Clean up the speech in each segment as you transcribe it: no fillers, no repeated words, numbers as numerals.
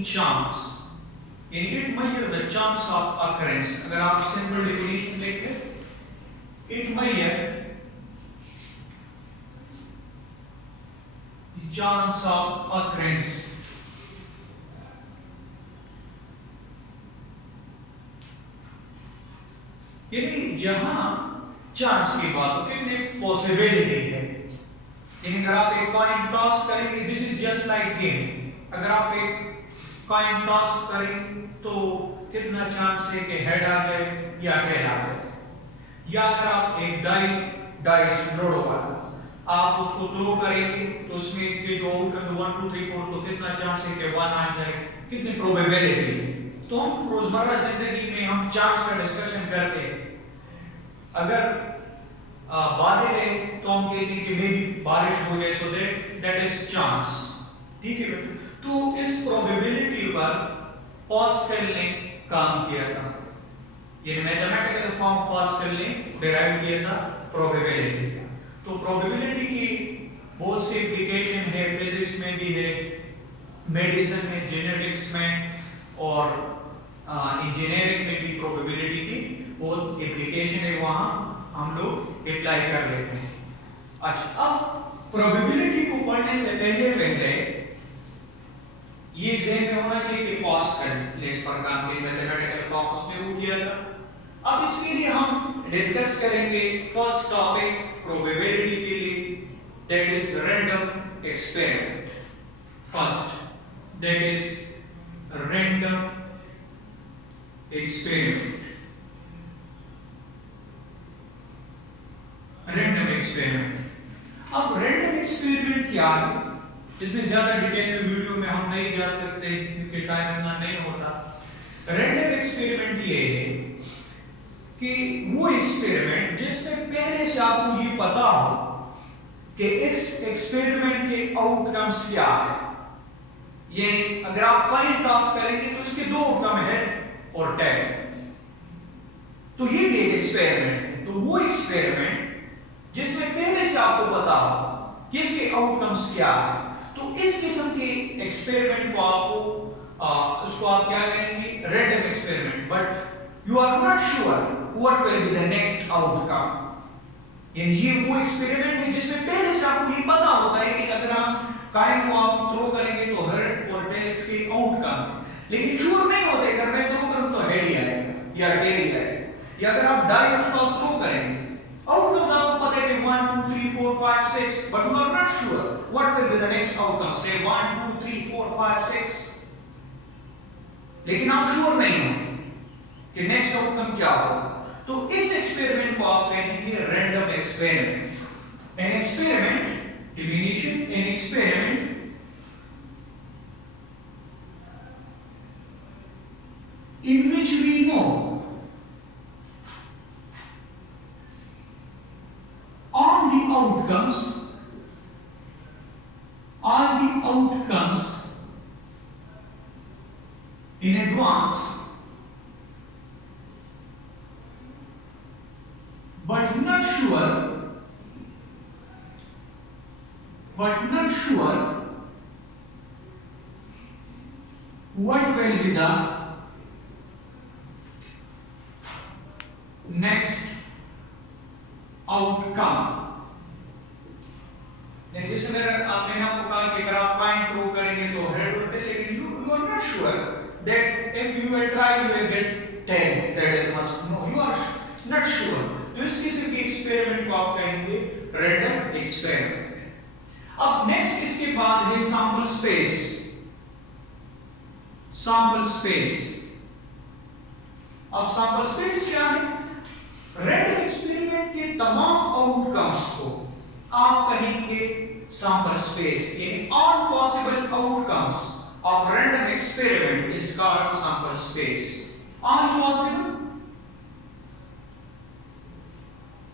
in chance. It measure the chance of occurrence. अगर आप simple definition लेंगे, it measure the chance of occurrence. यानी जहां chance की बात हो कितने पॉसिबिलिटी है। यानी अगर आप एक कॉइन टॉस करेंगे, this is just like game. अगर आप एक कॉइन टॉस करेंगे तो कितना चांस है कि हेड आ जाए या टेल आ जाए। या अगर आप एक डाइस लूडो वाला आप उसको थ्रो करेंगे तो उसमें के जो आउटकम 1 2 3 4 तो कितना चांस है कि 1 आ जाए, कितनी प्रोबेबिलिटी है। तो हम रोजमर्रा जिंदगी में हम चांस का डिस्कशन करते हैं। अगर बादल है तो हम कहते हैं कि मे बी बारिश हो जाए, सो दैट इज चांस। ठीक है बेटा, तो इस प्रोबेबिलिटी पर पास्कल ने काम किया था। ये मैथमेटिकल फॉर्म पास्कल ने डिराइव किया था प्रोबेबिलिटी का। तो प्रोबेबिलिटी की बहुत सी एप्लीकेशन है, फिजिक्स में भी है, मेडिसिन में, जेनेटिक्स में और इंजीनियरिंग में भी प्रोबेबिलिटी की बहुत एप्लीकेशन है, वहां हम लोग अप्लाई कर लेते हैं। अच्छा, अब प्रोबेबिलिटी को पढ़ने से पहले ये ज़हन में होना चाहिए कि पास्कल ने इस पर काम किया, मैथमेटिकल फॉर्म उसने वो किया था। अब इसके लिए हम डिस्कस करेंगे फर्स्ट टॉपिक प्रोबेबिलिटी के लिए, that is random experiment. First that is random experiment. Random experiment. अब रैंडम एक्सपेरिमेंट क्या है, इसमें ज्यादा डिटेल में वीडियो में हम नहीं जा सकते क्योंकि टाइम इतना नहीं होता। रैंडम एक्सपेरिमेंट ये है कि वो एक्सपेरिमेंट जिसमें पहले से आपको ये पता हो कि इस एक्सपेरिमेंट के आउटकम्स क्या है। ये अगर आप कॉइन टॉस करेंगे तो इसके दो आउटकम है और टेल, तो ये भी एक एक्सपेरिमेंट है। तो वो एक्सपेरिमेंट जिसमें पहले से आपको पता हो कि इसके आउटकम्स क्या है, तो इस किस्म के एक्सपेरिमेंट को आपको उसको आप क्या कहेंगे, random experiment. But you are not sure what will be the next outcome. यानी ये वो एक्सपेरिमेंट है जिसमें पहले से आपको ये पता होता है कि अगर आप कॉइन को आप थ्रो करेंगे तो हेड और टेल के आउटकम, लेकिन श्योर नहीं होते अगर मैं थ्रो करूं तो हेड ही आएगा या टेल ही आएगा। या अगर आप डाई उसको आप थ्रो करेंगे, आउटकम्स आपको पता है कि 1 2 3 4 5 6, but you are not sure what will be the next outcome, से 1 2 3 4 5 6, लेकिन आप श्योर नहीं हो कि नेक्स्ट आउटकम क्या होगा। तो इस एक्सपेरिमेंट को आप कहेंगे random experiment. An experiment, definition, an experiment in which we know all the outcomes in advance, but not sure what will be the next outcome। जैसे अगर आपने आपको कहा कि अगर आप कॉइन थ्रो करेंगे तो हेड और टेल, लेकिन you are not sure that if you will try you will get tail, that is must no, you are not sure। तो इस किस्म के एक्सपेरिमेंट को आप कहेंगे रैंडम एक्सपेरिमेंट। अब नेक्स्ट इसके बाद है सैंपल स्पेस। सैंपल स्पेस, अब सैंपल स्पेस क्या है? रैंडम एक्सपेरिमेंट के तमाम आउटकम्स को आप कहेंगे सैंपल स्पेस। यानी all possible outcomes of random experiment is called sample space. All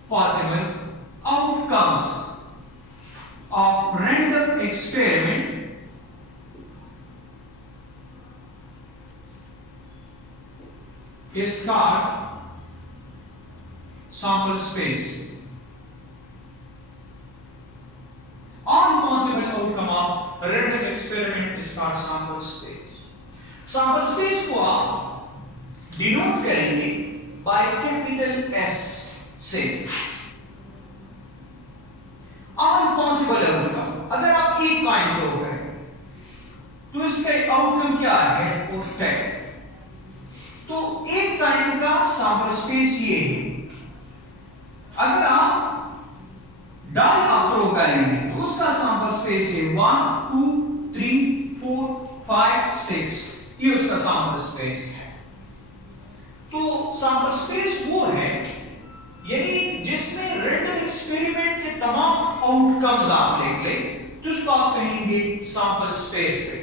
possible outcomes of random experiment is called sample space. All possible outcome of random experiment is called sample space. Sample space को आप denote करेंगे by capital S से। Possible outcome, अगर आप एक coin draw करें तो इसका आउटकम क्या है, वो 10। तो एक कॉइन का सैंपल स्पेस ये है। अगर आप डाई आप ड्रॉ करेंगे तो उसका सैंपल स्पेस है 1 2 3 4 5 6, ये उसका सैंपल स्पेस है। तो सैंपल स्पेस वो है यानी जिसमें रैंडम एक्सपेरिमेंट के तमाम आउटकम्स आप ले तो उसको आप कहेंगे सैंपल स्पेस पे।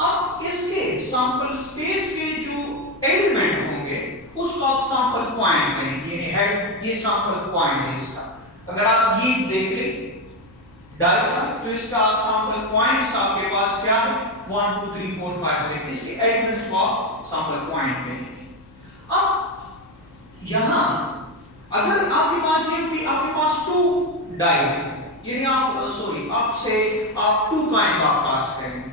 अब इसके सैंपल स्पेस के जो एलिमेंट होंगे उसको आप सैंपल पॉइंट कहेंगे, यानी हेड ये सैंपल पॉइंट है इसका। अगर आप ये देख ले डायग्राम तो इसका सैंपल पॉइंट्स आपके पास क्या है 1 2 3 4 5 6, इसके एलिमेंट्स को आप सैंपल पॉइंट कहेंगे। अब यहां अगर आपके पास आपके पास 2 डाई यानी आप 2 कॉइन्स आप टॉस करेंगे,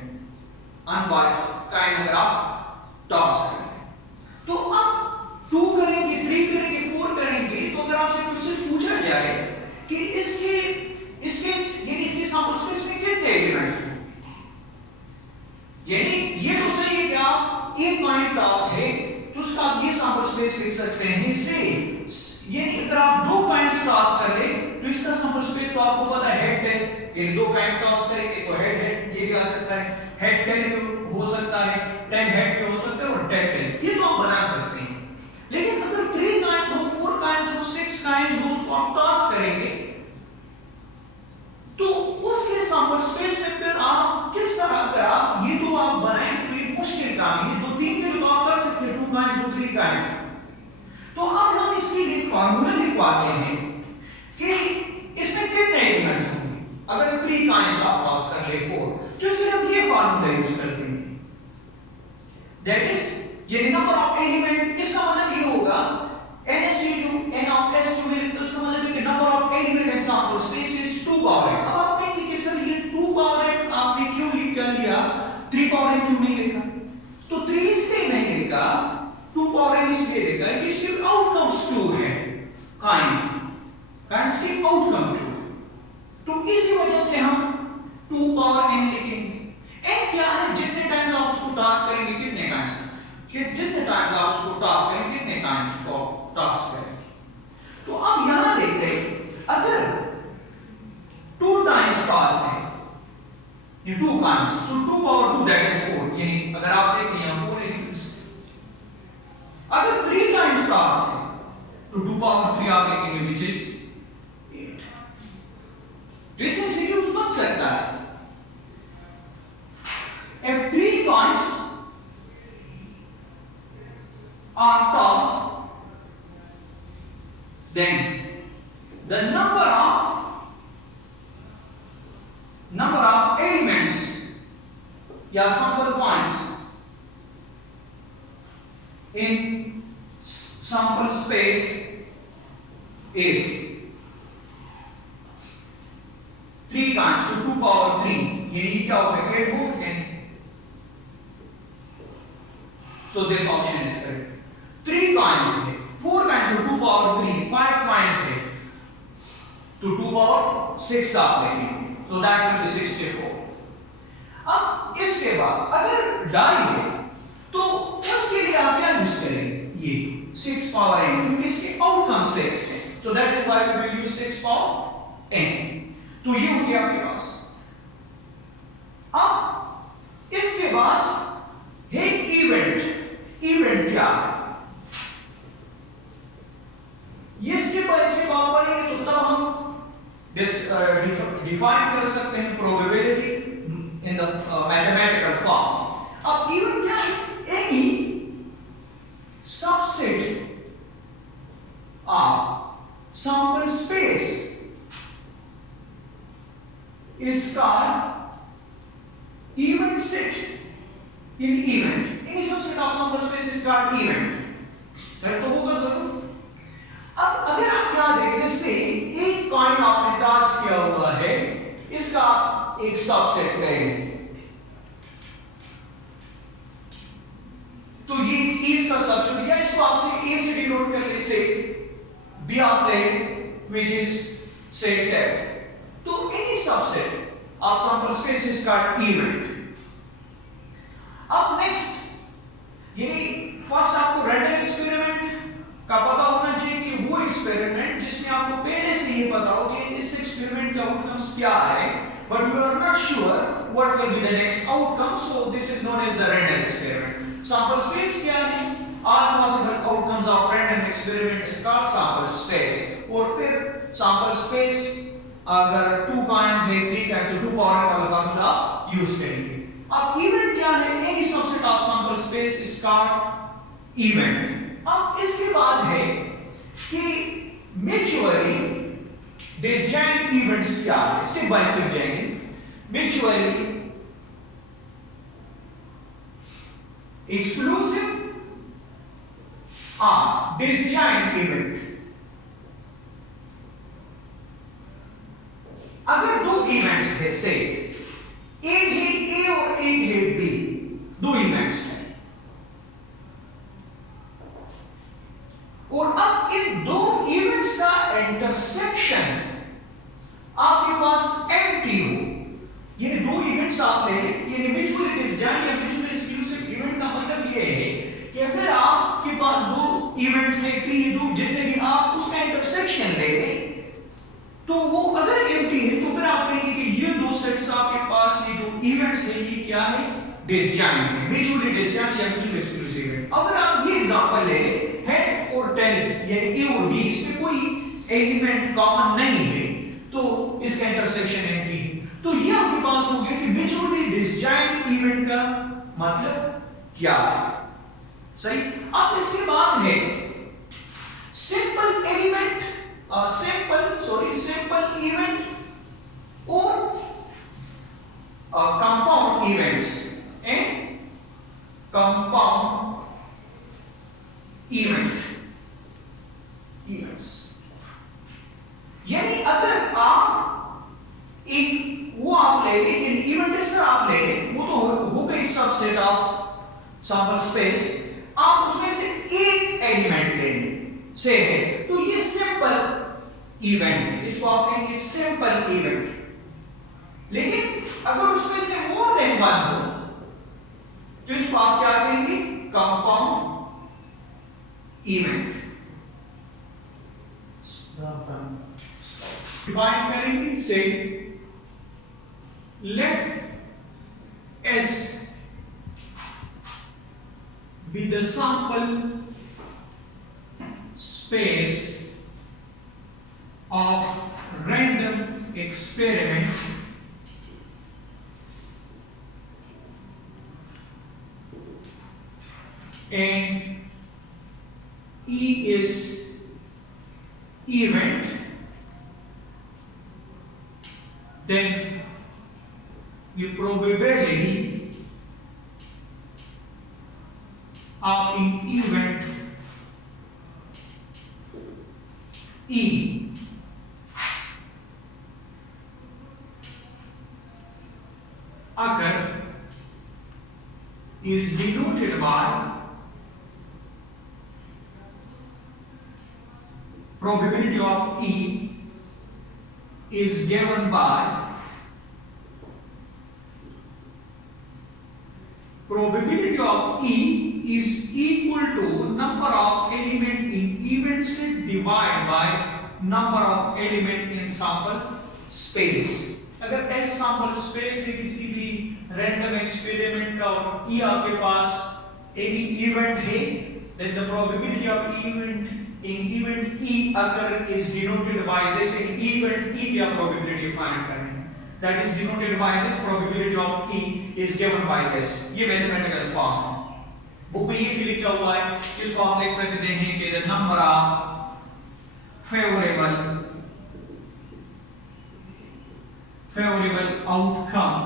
अनबाइस्ड कॉइन अगर आप टॉस करेंगे तो अब 2 करेंगे 3 करेंगे 4 करेंगे तो अगर आपसे क्वेश्चन पूछा जाए कि इसके सैंपल स्पेस में कितने एलिमेंट्स हैं, यानी ये तो सही है कि आप एक कॉइन टॉस है तो उसका आप ये सैंपल स्पेस लिख सकते हैं से, यानी अगर आप 2 कॉइन्स टॉस कर ले तो इसका सैंपल स्पेस तो आपको पता है हेड 10, यानी 2 कॉइन टॉस करेंगे तो हेड ये भी आ सकता है, हेड 10 भी हो सकता है, 10 हेड भी हो सकता है और 10 ये तो आप बना सकते हैं। लेकिन अगर 3 कॉइन्स हो 4 कॉइन्स हो 6 कॉइन्स हो उसको आप टॉस करेंगे तो उसके सैंपल स्पेस में फिर आप किस तरह का ये तो आप बनाएंगे तो ये मुश्किल काम है, ये 2-3 के लिए तो आप कर सकते हैं 2 कॉइन्स 2 3 कॉइन्स। तो अब हम इसके लिए फार्मूला लिखवाते हैं कि इसमें कितने एलिमेंट्स होंगे। अगर 3 कॉइन्स आप टॉस कर ले 4 तो इसमें हम ये फार्मूला यूज करते हैं, दैट इज ये नंबर ऑफ एलिमेंट, इसका मतलब ये होगा NSU n of s2 में तो इसका मतलब है कि number of element in sample space is 2 power n। अब आप कहेंगे कि सर ये 2 पावर n आपने क्यों लिख कर लिया, 3 पावर n क्यों नहीं लिखा? तो 3 इसलिए नहीं लिखा, 2 पावर n इसलिए लिखा कि इसके आउटकम्स 2 है, काइंड्स के आउटकम 2, तो इसी वजह से हम 2 पावर n लिखेंगे। n क्या है, जितने टाइम्स आप उसको टॉस करेंगे कितने टाइम्स, जितने टाइम्स आप उसको टॉस करेंगे कितने टाइम्स उसको टॉस करेंगे। तो अब यहां देखते हैं अगर 2 टाइम्स टॉस है ये 2 टाइम्स तो 2 पावर 2 दैट इज 4, यानी अगर आप देखते हैं 4 एलिमेंट्स। अगर 3 टाइम्स टॉस है तो 2 पावर 3 आप देखेंगे व्हिच इज 8। तो इससे एमसीक्यू बन सकता है if 3 coins are tossed then the number of elements या sample points in sample space is 3 coins to 2 power 3, यानी क्या होगा 8 हो 10। So this option is correct. 3 coins है, 4 coins to 2 power 3, 5 coins है to 2 power 6 आप लेंगे, so that will be 64। अब इसके बाद अगर डाई है तो उसके लिए आप क्या यूज करेंगे, ये 6 पावर n, क्योंकि इसके आउटकम 6 है, so that is why we will use 6 power n। तो ये हो गया आपके पास। अब इसके बाद है इवेंट। इवेंट क्या है ये स्टेप बाय स्टेप आप पढ़ेंगे तो तब हम डिफाइन कर सकते हैं probability in the mathematical form. अब इवेंट क्या है, any subset of sample space is called event set। in event any subset of sample space is called event। Set तो होगा जरूर। अब अगर आप क्या देखें से एक कॉइन आपने टॉस किया हुआ है, इसका एक सबसेट लेंगे, तो ये इज का सब्स्टिट्यूट, या इसको आपसे ए से डिनोट कर ले, से बी आप ले which is say tab. तो any subset of sample space is called event. अब next यानी फर्स्ट आपको रैंडम एक्सपेरिमेंट का पता होना चाहिए कि वो एक्सपेरिमेंट जिसमें आपको पहले से ही पता हो कि इस एक्सपेरिमेंट का आउटकम्स क्या है, but you are not sure what will be the next outcome, so this is known as the random experiment. Sample space क्या है? All possible outcomes of random experiment is called sample space. और फिर sample space अगर 2 coins है 3 का तो 2 power का formula use करेंगे. अब इवेंट क्या है? Any subset of sample space is called event. अब इसके बाद है कि mutually disjoint events क्या है? Step by step जाएंगे. Mutually exclusive disjoint event. अगर दो इवेंट्स थे, से एक है ए और एक है बी, दो इवेंट्स हैं, और अब इन दो इवेंट्स का इंटरसेक्शन आपके पास एम्प्टी हो, यानी दो इवेंट्स आप ले, यानी म्यूचुअली डिस्जॉइंट या म्यूचुअली एक्सक्लूसिव इवेंट का मतलब ये है कि अगर आपके पास दो इवेंट्स है, तीन जो जितने भी आप उसका इंटरसेक्शन ले रहे, तो वो अगर एम्प्टी है तो फिर आप कहेंगे कि ये दो सेट्स आपके पास, ये जो इवेंट्स है ये क्या है? डिस्जॉइंट है, म्यूचुअली डिस्जॉइंट या म्यूचुअली एक्सक्लूसिव है. अगर आप ये एग्जांपल ले हेड और टेल यानी ए और बी, इसमें कोई एलिमेंट कॉमन नहीं है तो इसका इंटरसेक्शन एम्प्टी है. तो ये आपके पास हो गया कि म्यूचुअली डिस्जॉइंट इवेंट का मतलब क्या है. सही. अब इसके बाद है simple element, simple event or compound events and compound events. यानी अगर आप एक वो आप ले लें, यानी इवेंट इस तरह आप ले लें, वो तो हो गई सबसेट ऑफ सैंपल स्पेस, आप उसमें से एक एलिमेंट ले लें से है, तो ये सिंपल इवेंट है, इसको आप कहेंगे सिंपल इवेंट. लेकिन अगर उसमें से मोर देन वन हो तो इसको आप क्या कहेंगे? Compound event. डिफाइन करेंगे से late S be the sample space of random experiment and E is event, then the probability of an event E occur is denoted by probability of E is given by probability of E is equal to number of element in event set divided by number of element in sample space. अगर S sample space है किसी भी random experiment का और E आपके पास any event है, then the probability of event in event E occur is denoted by this. In event E क्या probability find करनी है, that is denoted by this. Probability of E is given by this. ये mathematical form है. Book में ये भी लिखा हुआ है, इसको आप देख सकते हैं कि the number of favorable outcome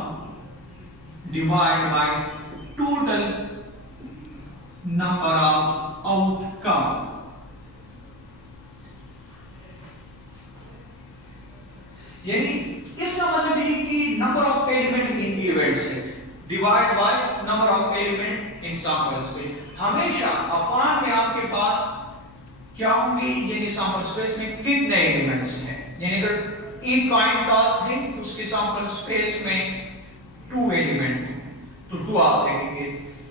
divided by total number of outcome. यानी इसका मतलब ये कि number of element in event set divided by number of element in sample space. हमेशा अफान में आपके पास क्या होंगे, यानी सैंपल स्पेस में कितने एलिमेंट्स हैं, यानी अगर एक कॉइन टॉस है उसके सैंपल स्पेस में 2 एलिमेंट हैं तो 2 आप लिखेंगे,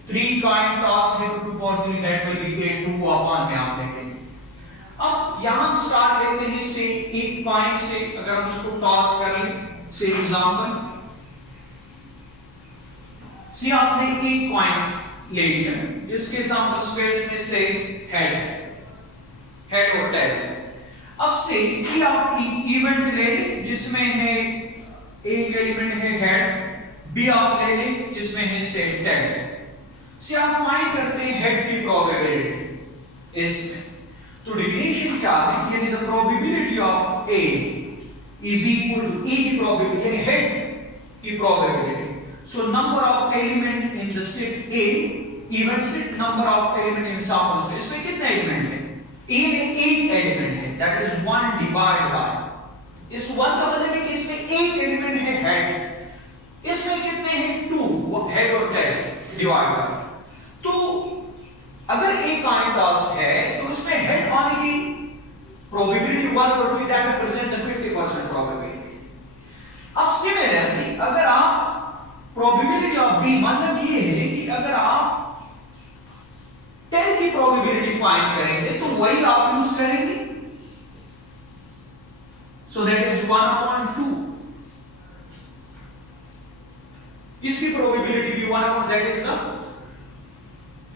3 कॉइन टॉस है तो 2 पॉसिबल दैट विल बी 2 अफान में आप लिखेंगे। अब यहां हम स्टार्ट लेते हैं से एक कॉइन से, अगर हम उसको टॉस करें से एग्जांपल सी आपने एक कॉइन ले लिया जिसके सैंपल स्पेस में से हेड और टेल। अब से कि आप एक इवेंट ले लें जिसमें है एक एलिमेंट है हेड, बी आप ले लें जिसमें है से टेल। से आप फाइंड करते हैं हेड की प्रोबेबिलिटी इसमें, तो डिफिनेशन क्या है, यानी the probability of A is equal to A की प्रोबेबिलिटी, यानी हेड की probability. So number of element in the set A even set number of element in sample space में कितने एलिमेंट हैं, A में 8 एलिमेंट है, that is 1 divided by, इस 1 का मतलब है कि इसमें 8 एलिमेंट है हेड, इसमें कितने हैं 2 हेड और टेल डिवाइड बाय। तो अगर एक कॉइन टॉस है तो उसमें हेड आने की probability 1/2 that represent the 50% probability. अब सिमिलरली अगर आप प्रोबेबिलिटी ऑफ बी, मतलब ये है कि अगर आप 10 की प्रोबेबिलिटी फाइंड करेंगे तो वही आप यूज करेंगे, सो दैट इज 1/2, इसकी प्रोबेबिलिटी भी 1/, दैट इज द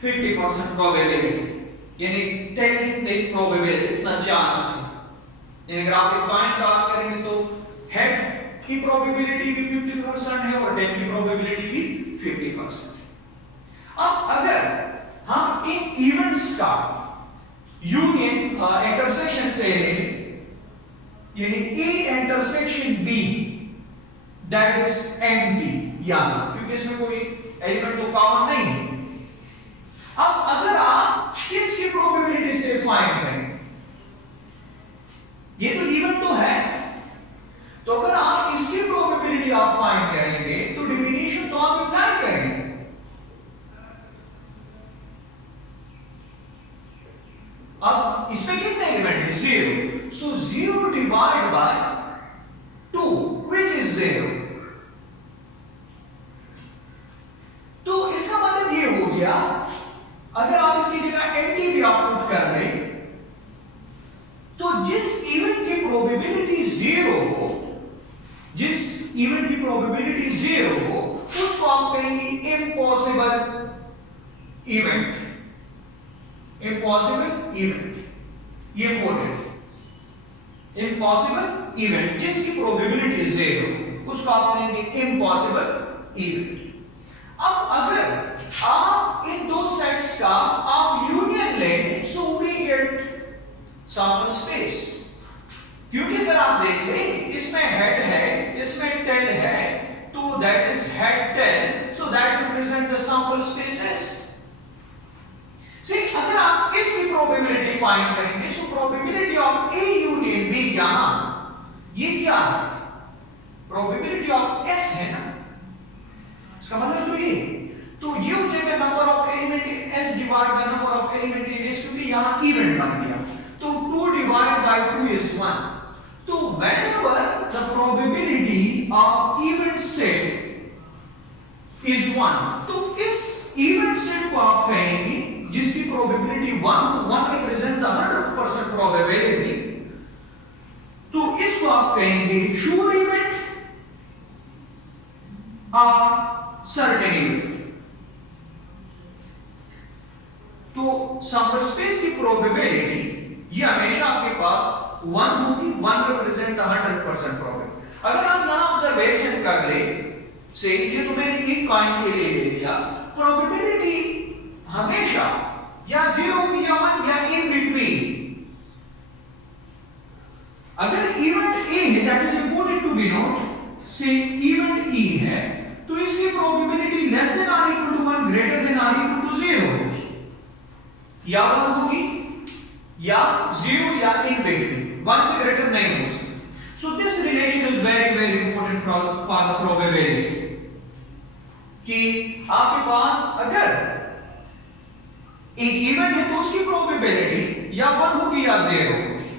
50% प्रोबेबिलिटी, यानी 10 की प्रोबेबिलिटी इतना चांस है। यानी अगर आप एक कॉइन टॉस करेंगे तो हेड की प्रोबेबिलिटी भी 50% है और 10 की प्रोबेबिलिटी भी 50%। अब अगर हम इन इवेंट्स का यूनियन इंटरसेक्शन से लें, यानी A intersection B that is empty, यानी क्योंकि इसमें कोई एलिमेंट तो कॉमन नहीं है। अब अगर आप किसकी प्रोबेबिलिटी से फाइंड करें, ये तो इवेंट तो है, तो अगर आप इसकी प्रोबेबिलिटी आप फाइंड करेंगे तो डिफिनेशन तो आप अप्लाई करेंगे। अब इसमें कितने एलिमेंट है, 0, सो 0 डिवाइड बाय 2 व्हिच इज 0। तो इसका मतलब ये हो गया, अगर आप इसकी जगह एंटी भी आप पुट कर लें तो जिस इवेंट की प्रोबेबिलिटी 0 हो, जिस इवेंट की प्रोबेबिलिटी 0 हो उसको आप कहेंगे इम्पॉसिबल इवेंट, इम्पॉसिबल इवेंट, ये इंपॉर्टेंट, इम्पॉसिबल इवेंट जिसकी प्रोबेबिलिटी 0 उसको आप कहेंगे इम्पॉसिबल इवेंट। अब अगर आप इन दो सेट्स का आप यूनियन लेंगे so we get sample space, क्योंकि अगर आप देख लें इसमें हेड है इसमें टेल है, तो that is head tail, so that represent the sample spaces. See अगर आप इसकी प्रोबेबिलिटी फाइंड करेंगे, so probability of A union B, यहां ये क्या है, प्रोबेबिलिटी ऑफ एस है ना, इसका मतलब तो ये हो जाएगा number of element in S divide by number of element in S, क्योंकि यहां इवेंट बन गया, तो 2 divided by 2 is 1. So whenever the probability of event set is 1, तो इस event set को आप कहेंगे जिसकी probability 1 represent the 100% probability, तो इसको आप कहेंगे sure event or certain event। तो सैंपल स्पेस की प्रोबेबिलिटी ये हमेशा आपके पास 1 होगी, 1 रिप्रेजेंट द 100% प्रोबेबिलिटी। अगर आप यहां ऑब्जर्वेशन कर ले से ये तो मैंने एक कॉइन के लिए ले लिया, प्रोबेबिलिटी हमेशा या 0 होगी या 1 या इन बिटवीन। अगर इवेंट ए है, that is important to be note, say event E है तो इसकी probability less than or equal to 1 greater than or equal to 0 होगी, या 1 होगी या 0 या इन बिटवीन, 1 से ग्रेटर नहीं हो सकती। So this relation is very important for the probability, कि आपके पास अगर एक इवेंट है तो उसकी प्रोबेबिलिटी या 1 होगी या 0 होगी।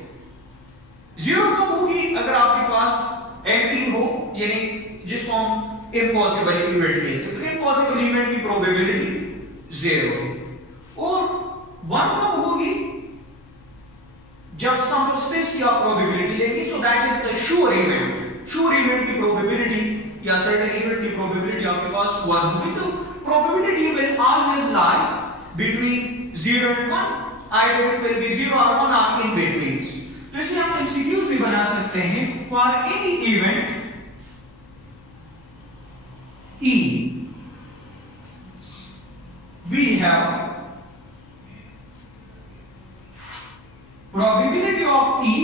0 कब होगी? अगर आपके पास एंटी हो, यानी जिसको हम इम्पॉसिबल इवेंट कहते हैं, तो इम्पॉसिबल इवेंट की प्रोबेबिलिटी 0 होगी। और 1 कब होगी? जब सबस्टेंस की आप प्रोबेबिलिटी लेंगे, so that is the sure event. Sure event की प्रोबेबिलिटी या सर्टेन इवेंट की प्रोबेबिलिटी आपके पास 1 होगी। तो probability will always lie between 0 and 1, either it will be 0 or 1 or in between। तो इसे हम MCQ भी बना सकते हैं। For any event E, we have probability of E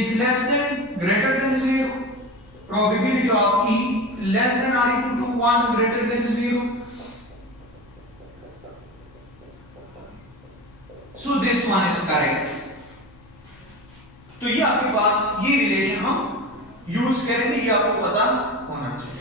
is less than greater than 0, probability of E less than or equal to 1 greater than 0। So this one is correct। तो ये आपके पास ये रिलेशन हम use करेंगे, ये आपको पता होना चाहिए।